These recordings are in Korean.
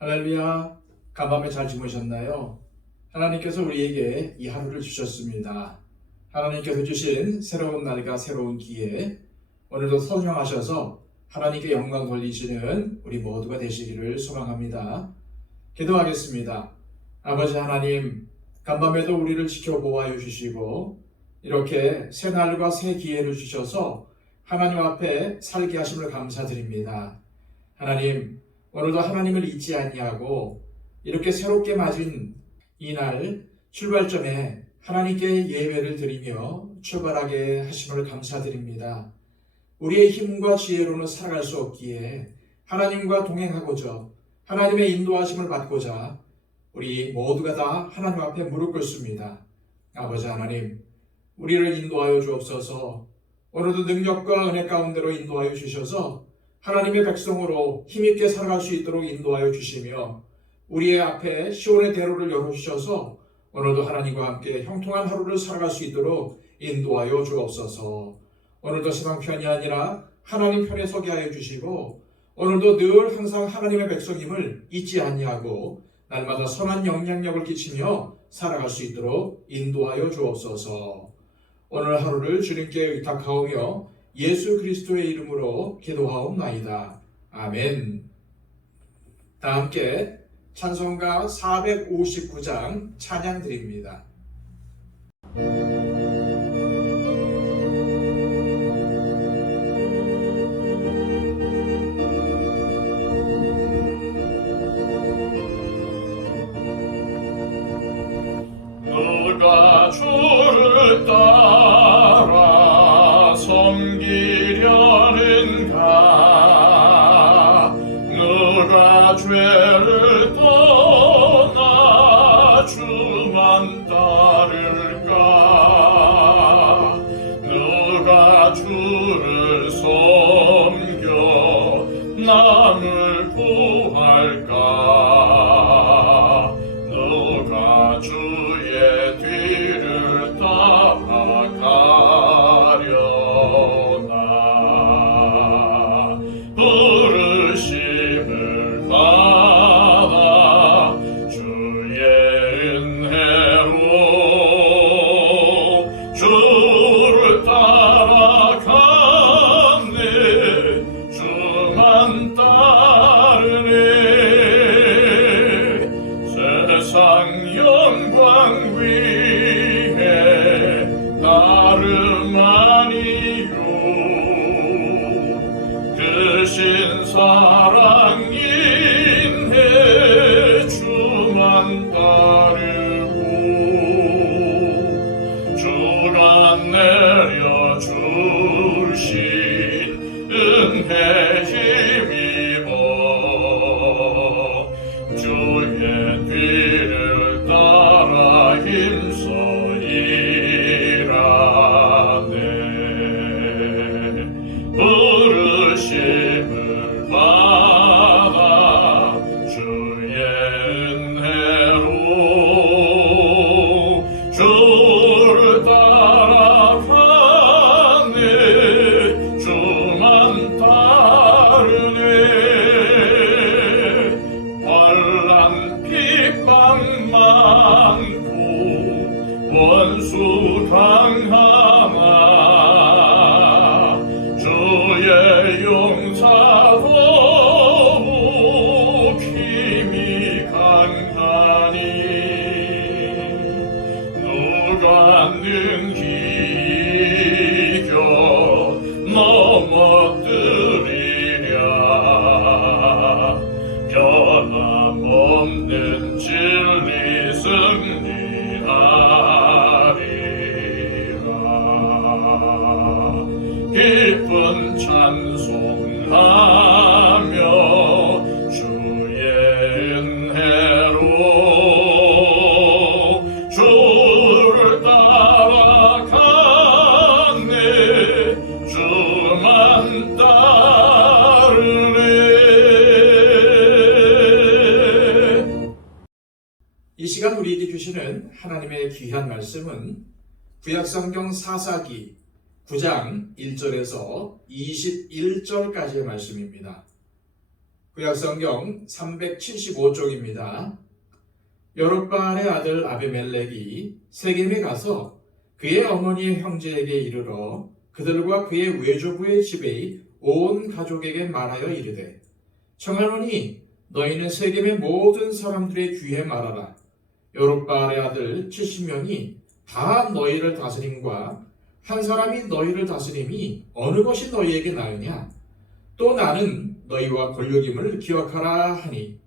할렐루야, 간밤에 잘 주무셨나요? 하나님께서 우리에게 이 하루를 주셨습니다. 하나님께서 주신 새로운 날과 새로운 기회, 오늘도 선정하셔서 하나님께 영광 돌리시는 우리 모두가 되시기를 소망합니다. 기도하겠습니다. 아버지 하나님, 간밤에도 우리를 지켜보아 주시고 이렇게 새 날과 새 기회를 주셔서 하나님 앞에 살게 하심을 감사드립니다. 하나님, 오늘도 하나님을 잊지 아니하고 이렇게 새롭게 맞은 이날 출발점에 하나님께 예배를 드리며 출발하게 하심을 감사드립니다. 우리의 힘과 지혜로는 살아갈 수 없기에 하나님과 동행하고자 하나님의 인도하심을 받고자 우리 모두가 다 하나님 앞에 무릎 꿇습니다. 아버지 하나님, 우리를 인도하여 주옵소서. 오늘도 능력과 은혜 가운데로 인도하여 주셔서 하나님의 백성으로 힘있게 살아갈 수 있도록 인도하여 주시며 우리의 앞에 시온의 대로를 열어주셔서 오늘도 하나님과 함께 형통한 하루를 살아갈 수 있도록 인도하여 주옵소서. 오늘도 세상 편이 아니라 하나님 편에 서게 하여 주시고 오늘도 늘 항상 하나님의 백성임을 잊지 아니하고 날마다 선한 영향력을 끼치며 살아갈 수 있도록 인도하여 주옵소서. 오늘 하루를 주님께 의탁하오며 예수 그리스도의 이름으로 기도하옵나이다. 아멘. 다 함께 찬송가 459장 찬양 드립니다. 누가 주를 따라 섬기려는가? 누가 죄를 떠나 주만 따를까? 누가 주를 섬겨 남을 구할까? 누가 주의 뒤를 따라가려나? 부르심을 받아 주의 은혜로 주를 따라가네. 주만 따르네. 세상 영광 위에 다름 아니요 크신 사랑 인해 주만 따르고 주가 내려 주신 은혜 힘입어 주의 뒤를 따라 힘써 일하네. 부르심을 받아 주의 은혜로 주를 따라가네. 주만 따르네. 환난 핍박 많고 원수 강하나 주의 용사도 힘이 강하니 누가 능히 이겨 넘어뜨리랴? 변함없는 진리 승리하리라. 기쁜 찬송하며 주의 은혜로 주를 따라가네. 주만 따르네. 이 시간 우리에게 주시는 하나님의 귀한 말씀은 구약성경 사사기 9장 1절에서 21절까지의 말씀입니다. 구약성경 375쪽입니다. 여룹바알의 아들 아비멜렉이 세겜에 가서 그의 어머니의 형제에게 이르러 그들과 그의 외조부의 집의 온 가족에게 말하여 이르되 청하노니 너희는 세겜의 모든 사람들의 귀에 말하라. 여룹바알의 아들 70명이 다 너희를 다스림과 한 사람이 너희를 다스림이 어느 것이 너희에게 나으냐? 또 나는 너희와 권력임을 기억하라 하니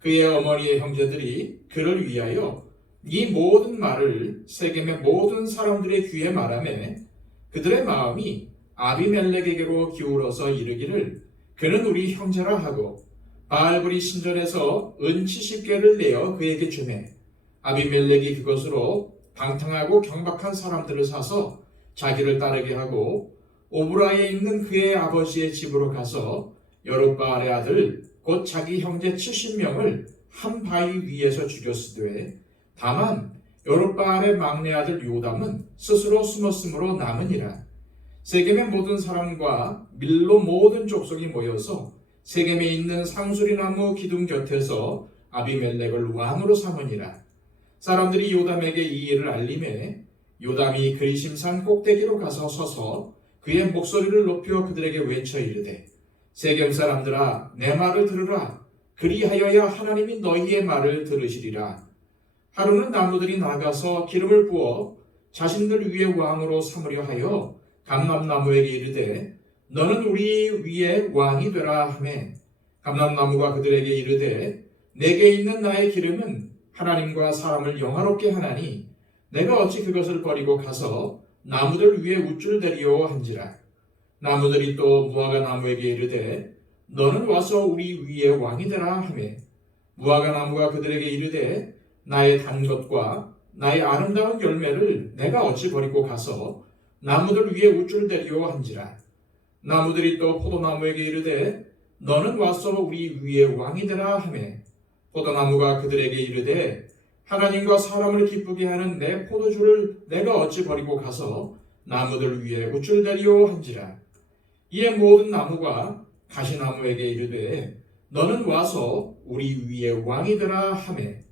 그의 어머니의 형제들이 그를 위하여 이 모든 말을 세겜의 모든 사람들의 귀에 말하매 그들의 마음이 아비멜렉에게로 기울어서 이르기를 그는 우리 형제라 하고 바알브리 신전에서 은 70개를 내어 그에게 주매 아비멜렉이 그것으로 방탕하고 경박한 사람들을 사서 자기를 따르게 하고 오브라에 있는 그의 아버지의 집으로 가서 여룹바알의 아들 곧 자기 형제 70명을 한 바위 위에서 죽였으되 다만 여룹바알의 막내 아들 요담은 스스로 숨었으므로 남으니라. 세겜의 모든 사람과 밀로 모든 족속이 모여서 세겜에 있는 상수리나무 기둥 곁에서 아비멜렉을 왕으로 삼으니라. 사람들이 요담에게 이 일을 알림해 요담이 그리심산 꼭대기로 가서 서서 그의 목소리를 높여 그들에게 외쳐 이르되 세겜 사람들아 내 말을 들으라. 그리하여야 하나님이 너희의 말을 들으시리라. 하루는 나무들이 나가서 기름을 부어 자신들 위에 왕으로 삼으려 하여 감람나무에게 이르되 너는 우리 위에 왕이 되라 하매 감람나무가 그들에게 이르되 내게 있는 나의 기름은 하나님과 사람을 영화롭게 하나니 내가 어찌 그것을 버리고 가서 나무들 위에 우쭐 대리오 한지라. 나무들이 또 무화과 나무에게 이르되 너는 와서 우리 위에 왕이 되라 하매 무화과 나무가 그들에게 이르되 나의 단 것과 나의 아름다운 열매를 내가 어찌 버리고 가서 나무들 위에 우쭐 대리오 한지라. 나무들이 또 포도나무에게 이르되 너는 와서 우리 위에 왕이 되라 하매 포도나무가 그들에게 이르되 하나님과 사람을 기쁘게 하는 내 포도주를 내가 어찌 버리고 가서 나무들 위에 우쭐 대리오 한지라. 이에 모든 나무가 가시나무에게 이르되 너는 와서 우리 위에 왕이 되라 하매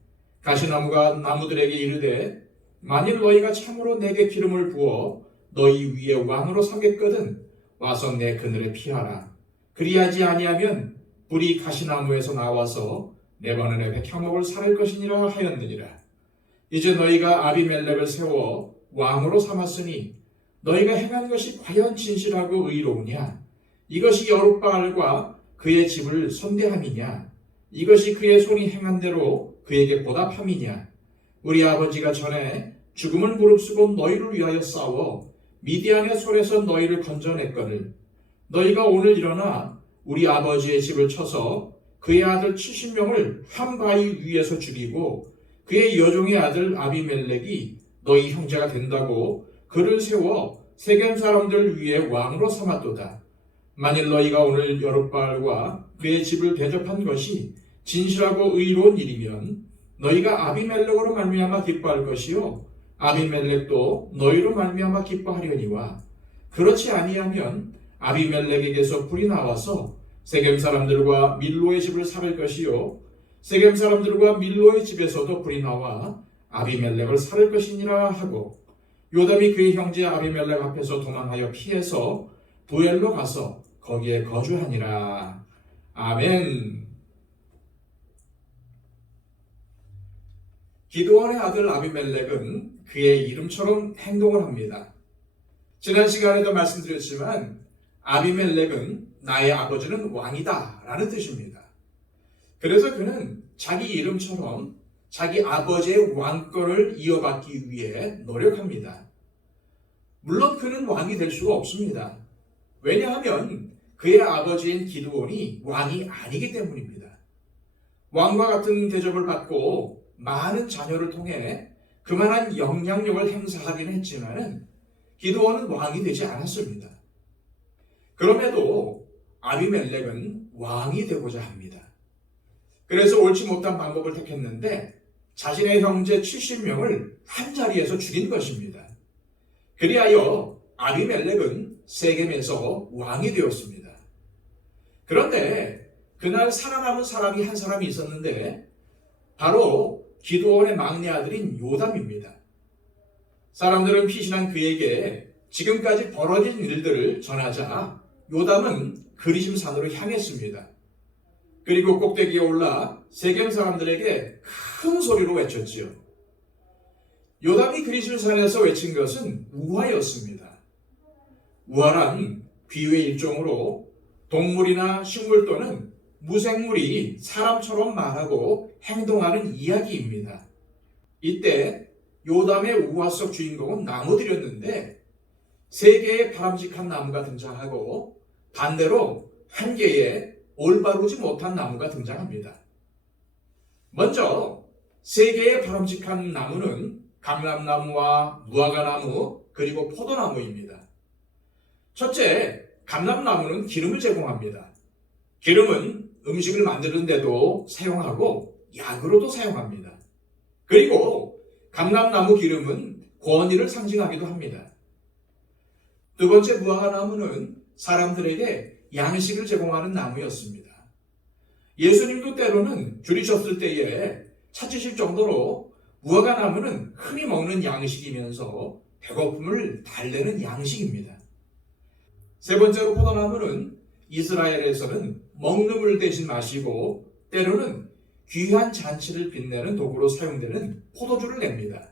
가시나무가 나무들에게 이르되 만일 너희가 참으로 내게 기름을 부어 너희 위에 왕으로 삼겠거든 와서 내 그늘에 피하라. 그리하지 아니하면 불이 가시나무에서 나와서 레바논의 백향목을 살할 것이니라 하였느니라. 이제 너희가 아비멜렉을 세워 왕으로 삼았으니 너희가 행한 것이 과연 진실하고 의로우냐? 이것이 여룹바알과 그의 집을 선대함이냐? 이것이 그의 손이 행한 대로 그에게 보답함이냐? 우리 아버지가 전에 죽음을 무릅쓰고 너희를 위하여 싸워 미디안의 손에서 너희를 건져냈거늘 너희가 오늘 일어나 우리 아버지의 집을 쳐서 그의 아들 70명을 한 바위 위에서 죽이고 그의 여종의 아들 아비멜렉이 너희 형제가 된다고 그를 세워 세겜 사람들 위에 왕으로 삼았도다. 만일 너희가 오늘 여룹바알과 그의 집을 대접한 것이 진실하고 의로운 일이면 너희가 아비멜렉으로 말미암아 기뻐할 것이요 아비멜렉도 너희로 말미암아 기뻐하려니와 그렇지 아니하면 아비멜렉에게서 불이 나와서 세겜 사람들과 밀로의 집을 살을 것이요 세겜 사람들과 밀로의 집에서도 불이 나와 아비멜렉을 살을 것이니라 하고 요담이 그의 형제 아비멜렉 앞에서 도망하여 피해서 부엘로 가서 거기에 거주하니라. 아멘. 기드온의 아들 아비멜렉은 그의 이름처럼 행동을 합니다. 지난 시간에도 말씀드렸지만 아비멜렉은 나의 아버지는 왕이다 라는 뜻입니다. 그래서 그는 자기 이름처럼 자기 아버지의 왕권을 이어받기 위해 노력합니다. 물론 그는 왕이 될 수가 없습니다. 왜냐하면 그의 아버지인 기드온이 왕이 아니기 때문입니다. 왕과 같은 대접을 받고 많은 자녀를 통해 그만한 영향력을 행사하긴 했지만 기드온은 왕이 되지 않았습니다. 그럼에도 아비멜렉은 왕이 되고자 합니다. 그래서 옳지 못한 방법을 택했는데 자신의 형제 70명을 한 자리에서 죽인 것입니다. 그리하여 아비멜렉은 세겜에서 왕이 되었습니다. 그런데 그날 살아남은 사람이 한 사람이 있었는데 바로 기드온의 막내 아들인 요담입니다. 사람들은 피신한 그에게 지금까지 벌어진 일들을 전하자 요담은 그리심산으로 향했습니다. 그리고 꼭대기에 올라 세겜 사람들에게 큰 소리로 외쳤지요. 요담이 그리심산에서 외친 것은 우화였습니다. 우화란 비유의 일종으로 동물이나 식물 또는 무생물이 사람처럼 말하고 행동하는 이야기입니다. 이때 요담의 우화 속 주인공은 나무들이었는데 세 개의 바람직한 나무가 등장하고 반대로 한 개의 올바르지 못한 나무가 등장합니다. 먼저 세 개의 바람직한 나무는 감람나무와 무화과나무 그리고 포도나무입니다. 첫째, 감람나무는 기름을 제공합니다. 기름은 음식을 만드는 데도 사용하고 약으로도 사용합니다. 그리고 감람나무 기름은 권위를 상징하기도 합니다. 두 번째 무화과나무는 사람들에게 양식을 제공하는 나무였습니다. 예수님도 때로는 줄이셨을 때에 찾으실 정도로 무화과나무는 흔히 먹는 양식이면서 배고픔을 달래는 양식입니다. 세 번째로 포도나무는 이스라엘에서는 먹는 물 대신 마시고 때로는 귀한 잔치를 빛내는 도구로 사용되는 포도주를 냅니다.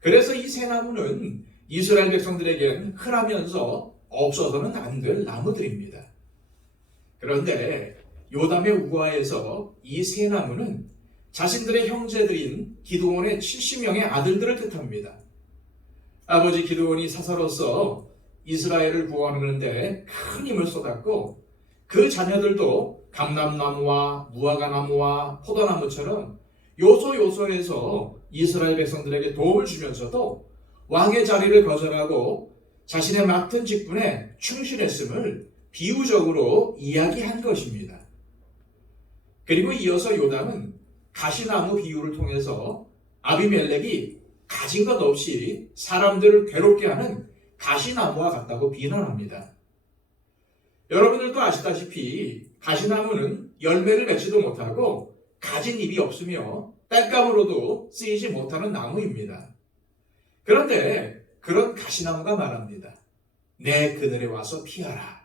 그래서 이 세 나무는 이스라엘 백성들에게는 흔하면서 없어서는 안 될 나무들입니다. 그런데 요담의 우화에서 이 세 나무는 자신들의 형제들인 기드온의 70명의 아들들을 뜻합니다. 아버지 기드온이 사사로서 이스라엘을 구원하는데 큰 힘을 쏟았고 그 자녀들도 감람나무와 무화과나무와 포도나무처럼 요소요소에서 이스라엘 백성들에게 도움을 주면서도 왕의 자리를 거절하고 자신의 맡은 직분에 충실했음을 비유적으로 이야기한 것입니다. 그리고 이어서 요담은 가시나무 비유를 통해서 아비멜렉이 가진 것 없이 사람들을 괴롭게 하는 가시나무와 같다고 비난합니다. 여러분들도 아시다시피 가시나무는 열매를 맺지도 못하고 가진 잎이 없으며 땔감으로도 쓰이지 못하는 나무입니다. 그런데 그런 가시나무가 말합니다. 내 그늘에 와서 피하라.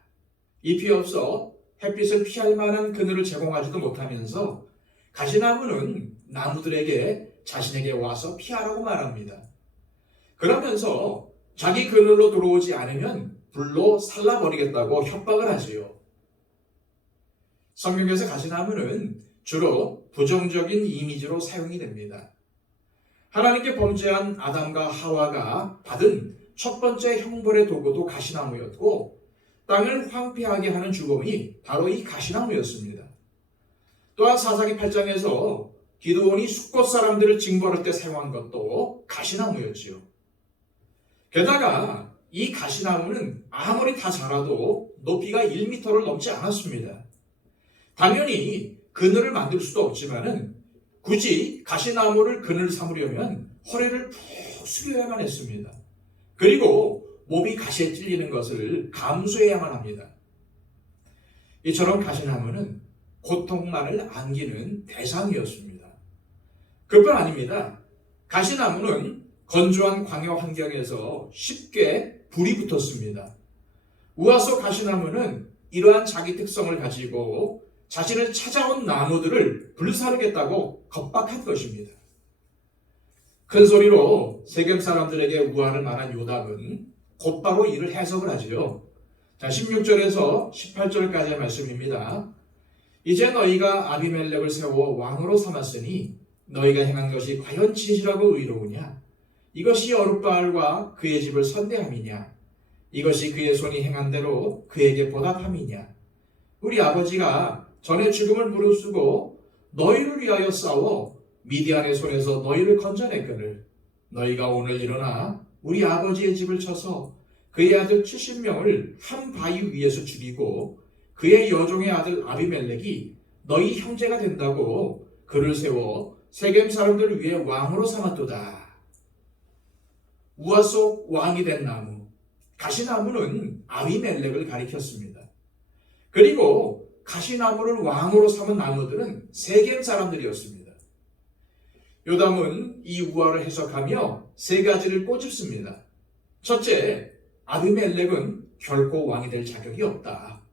잎이 없어 햇빛을 피할 만한 그늘을 제공하지도 못하면서 가시나무는 나무들에게 자신에게 와서 피하라고 말합니다. 그러면서 자기 그늘로 들어오지 않으면 불로 살라버리겠다고 협박을 하지요. 성경에서 가시나무는 주로 부정적인 이미지로 사용이 됩니다. 하나님께 범죄한 아담과 하와가 받은 첫 번째 형벌의 도구도 가시나무였고 땅을 황폐하게 하는 주범이 바로 이 가시나무였습니다. 또한 사사기 8장에서 기드온이 숫곳 사람들을 징벌할 때 사용한 것도 가시나무였지요. 게다가 이 가시나무는 아무리 다 자라도 높이가 1m를 넘지 않았습니다. 당연히 그늘을 만들 수도 없지만은 굳이 가시나무를 그늘 삼으려면 허리를 푹 숙여야만 했습니다. 그리고 몸이 가시에 찔리는 것을 감수해야만 합니다. 이처럼 가시나무는 고통만을 안기는 대상이었습니다. 그뿐 아닙니다. 가시나무는 건조한 광야 환경에서 쉽게 불이 붙었습니다. 우아소 가시나무는 이러한 자기 특성을 가지고 자신을 찾아온 나무들을 불사르겠다고 겁박한 것입니다. 큰 소리로 세겜 사람들에게 우화를 말한 요담은 곧바로 이를 해석을 하지요. 자, 16절에서 18절까지의 말씀입니다. 이제 너희가 아비멜렉을 세워 왕으로 삼았으니 너희가 행한 것이 과연 진실하고 의로우냐? 이것이 여룻바알과 그의 집을 선대함이냐? 이것이 그의 손이 행한 대로 그에게 보답함이냐? 우리 아버지가 전에 죽음을 무릅쓰고 너희를 위하여 싸워 미디안의 손에서 너희를 건져냈거늘 너희가 오늘 일어나 우리 아버지의 집을 쳐서 그의 아들 70명을 한 바위 위에서 죽이고 그의 여종의 아들 아비멜렉이 너희 형제가 된다고 그를 세워 세겜 사람들을 위해 왕으로 삼았도다. 우화 속 왕이 된 나무, 가시나무는 아비멜렉을 가리켰습니다. 그리고 가시나무를 왕으로 삼은 나무들은 세겜 사람들이었습니다. 요담은 이 우화를 해석하며 세 가지를 꼬집습니다. 첫째, 아비멜렉은 결코 왕이 될 자격이 없다.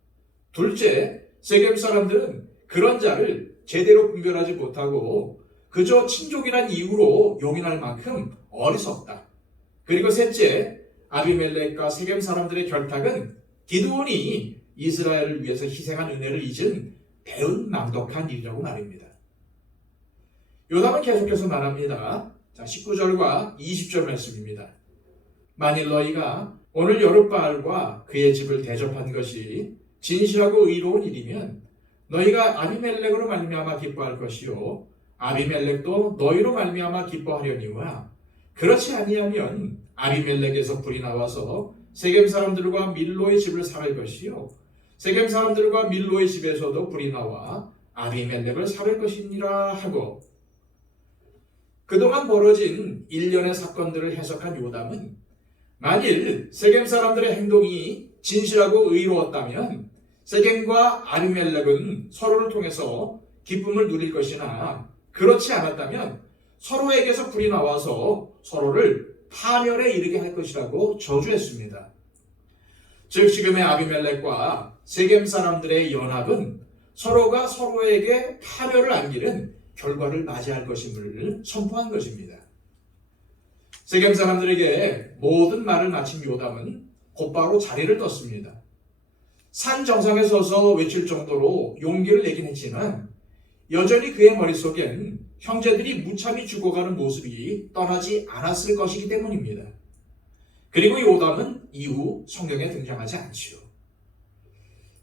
둘째, 세겜 사람들은 그런 자를 제대로 분별하지 못하고 그저 친족이란 이유로 용인할 만큼 어리석다. 그리고 셋째, 아비멜렉과 세겜 사람들의 결탁은 기드온이 이스라엘을 위해서 희생한 은혜를 잊은 배은망덕한 일이라고 말입니다. 요담은 계속해서 말합니다. 자, 19절과 20절 말씀입니다. 만일 너희가 오늘 여룻바알과 그의 집을 대접한 것이 진실하고 의로운 일이면 너희가 아비멜렉으로 말미암아 기뻐할 것이요 아비멜렉도 너희로 말미암아 기뻐하려니와 그렇지 아니하면 아비멜렉에서 불이 나와서 세겜 사람들과 밀로의 집을 살할 것이요 세겜 사람들과 밀로의 집에서도 불이 나와 아비멜렉을 살할 것이니라 하고, 그동안 벌어진 일련의 사건들을 해석한 요담은 만일 세겜 사람들의 행동이 진실하고 의로웠다면 세겜과 아비멜렉은 서로를 통해서 기쁨을 누릴 것이나 그렇지 않았다면 서로에게서 불이 나와서 서로를 파멸에 이르게 할 것이라고 저주했습니다. 즉 지금의 아비멜렉과 세겜 사람들의 연합은 서로가 서로에게 파멸을 안기는 결과를 맞이할 것임을 선포한 것입니다. 세겜 사람들에게 모든 말을 마친 요담은 곧바로 자리를 떴습니다. 산 정상에 서서 외칠 정도로 용기를 내긴 했지만 여전히 그의 머릿속엔 형제들이 무참히 죽어가는 모습이 떠나지 않았을 것이기 때문입니다. 그리고 요담은 이후 성경에 등장하지 않지요.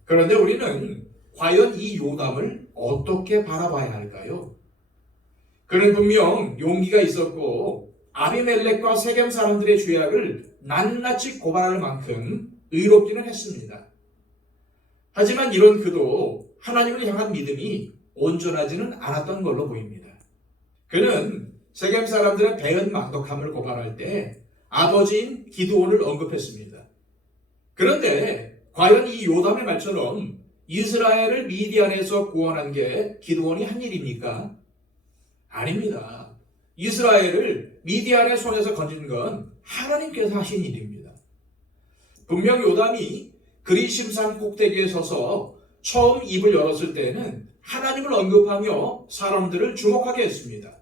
그런데 우리는 과연 이 요담을 어떻게 바라봐야 할까요? 그는 분명 용기가 있었고 아비멜렉과 세겜 사람들의 죄악을 낱낱이 고발할 만큼 의롭기는 했습니다. 하지만 이런 그도 하나님을 향한 믿음이 온전하지는 않았던 걸로 보입니다. 그는 세겜 사람들의 배은망덕함을 고발할 때 아버지인 기드온을 언급했습니다. 그런데 과연 이 요담의 말처럼 이스라엘을 미디안에서 구원한 게 기드온이 한 일입니까? 아닙니다. 이스라엘을 미디안의 손에서 건진 건 하나님께서 하신 일입니다. 분명 요담이 그리심산 꼭대기에 서서 처음 입을 열었을 때는 하나님을 언급하며 사람들을 주목하게 했습니다.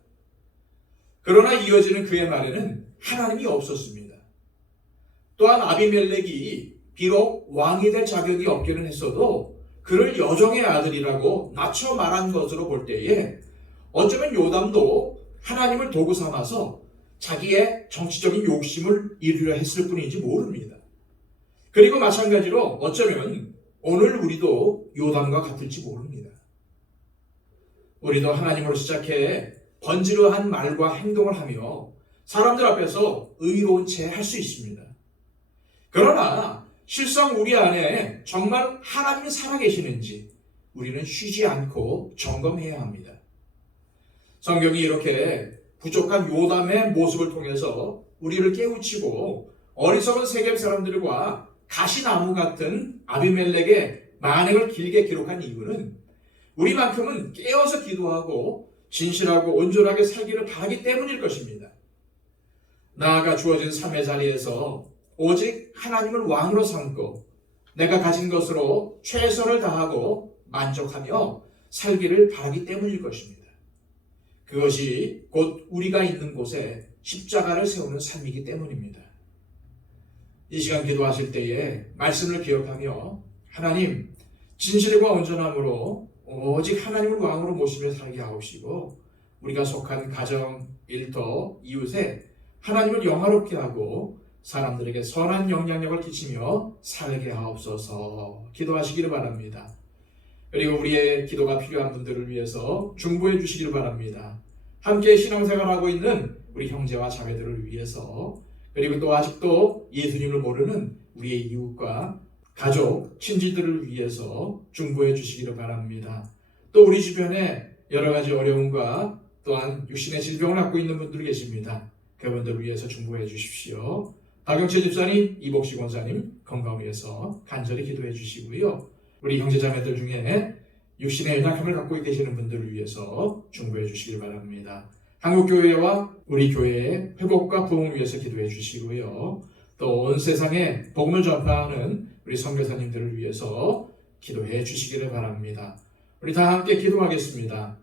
그러나 이어지는 그의 말에는 하나님이 없었습니다. 또한 아비멜렉이 비록 왕이 될 자격이 없기는 했어도 그를 여종의 아들이라고 낮춰 말한 것으로 볼 때에 어쩌면 요담도 하나님을 도구 삼아서 자기의 정치적인 욕심을 이루려 했을 뿐인지 모릅니다. 그리고 마찬가지로 어쩌면 오늘 우리도 요담과 같을지 모릅니다. 우리도 하나님으로 시작해 번지르한 말과 행동을 하며 사람들 앞에서 의로운 채 할 수 있습니다. 그러나 실상 우리 안에 정말 하나님이 살아계시는지 우리는 쉬지 않고 점검해야 합니다. 성경이 이렇게 부족한 요담의 모습을 통해서 우리를 깨우치고 어리석은 세겜 사람들과 가시나무 같은 아비멜렉의 만행을 길게 기록한 이유는 우리만큼은 깨어서 기도하고 진실하고 온전하게 살기를 바라기 때문일 것입니다. 나아가 주어진 삶의 자리에서 오직 하나님을 왕으로 삼고 내가 가진 것으로 최선을 다하고 만족하며 살기를 바라기 때문일 것입니다. 그것이 곧 우리가 있는 곳에 십자가를 세우는 삶이기 때문입니다. 이 시간 기도하실 때에 말씀을 기억하며 하나님 진실과 온전함으로 오직 하나님을 왕으로 모시며 살게 하옵시고 우리가 속한 가정, 일터, 이웃에 하나님을 영화롭게 하고 사람들에게 선한 영향력을 끼치며 살게 하옵소서 기도하시기를 바랍니다. 그리고 우리의 기도가 필요한 분들을 위해서 중보해 주시기를 바랍니다. 함께 신앙생활하고 있는 우리 형제와 자매들을 위해서 그리고 또 아직도 예수님을 모르는 우리의 이웃과 가족, 친지들을 위해서 중보해 주시기를 바랍니다. 또 우리 주변에 여러 가지 어려움과 또한 육신의 질병을 갖고 있는 분들 계십니다. 그분들을 위해서 중보해 주십시오. 박영채 집사님, 이복식 원사님 건강을 위해서 간절히 기도해 주시고요. 우리 형제자매들 중에 육신의 연약함을 갖고 계시는 분들을 위해서 중보해 주시길 바랍니다. 한국교회와 우리 교회의 회복과 부흥을 위해서 기도해 주시고요. 또 온 세상에 복음을 전파하는 우리 선교사님들을 위해서 기도해 주시기를 바랍니다. 우리 다 함께 기도하겠습니다.